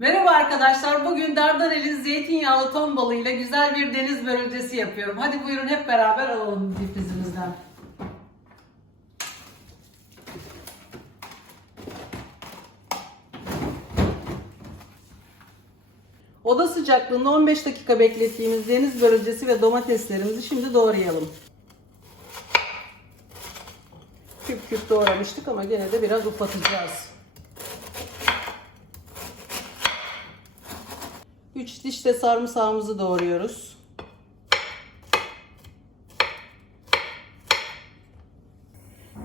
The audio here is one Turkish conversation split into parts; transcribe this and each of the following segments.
Merhaba arkadaşlar. Bugün Dardanel'in zeytinyağlı ton balığıyla güzel bir deniz börülcesi yapıyorum. Hadi buyurun hep beraber alalım difrizimizden. Oda sıcaklığında 15 dakika beklettiğimiz deniz börülcesi ve domateslerimizi şimdi doğrayalım. Küp küp doğramıştık ama gene de biraz ufaltacağız. 3 diş de sarımsağımızı doğruyoruz.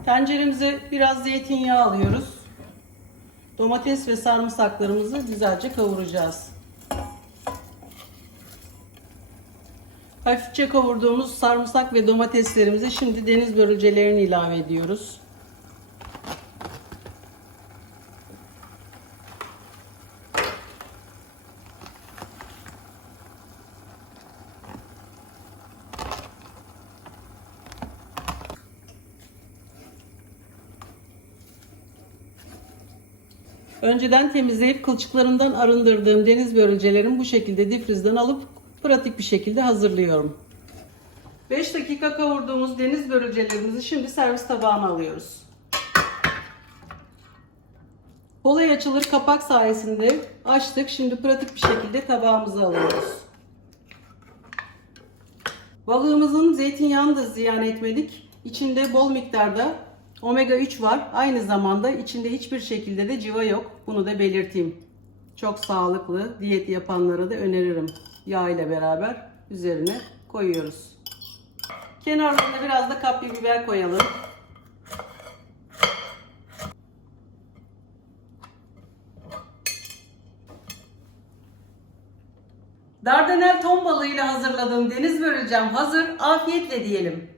Tenceremize biraz zeytinyağı alıyoruz. Domates ve sarımsaklarımızı güzelce kavuracağız. Hafifçe kavurduğumuz sarımsak ve domateslerimizi şimdi deniz börülcelerini ilave ediyoruz. Önceden temizleyip kılçıklarından arındırdığım deniz börülcelerimi bu şekilde difrizden alıp pratik bir şekilde hazırlıyorum. 5 dakika kavurduğumuz deniz börülcelerimizi şimdi servis tabağına alıyoruz. Kolay açılır kapak sayesinde açtık. Şimdi pratik bir şekilde tabağımıza alıyoruz. Balığımızın zeytinyağını da ziyan etmedik. İçinde bol miktarda omega 3 var. Aynı zamanda içinde hiçbir şekilde de civa yok. Bunu da belirteyim. Çok sağlıklı. Diyet yapanlara da öneririm. Yağ ile beraber üzerine koyuyoruz. Kenarlarına biraz da kapya biber koyalım. Dardanel ton balığıyla hazırladığım deniz börülcem hazır. Afiyetle diyelim.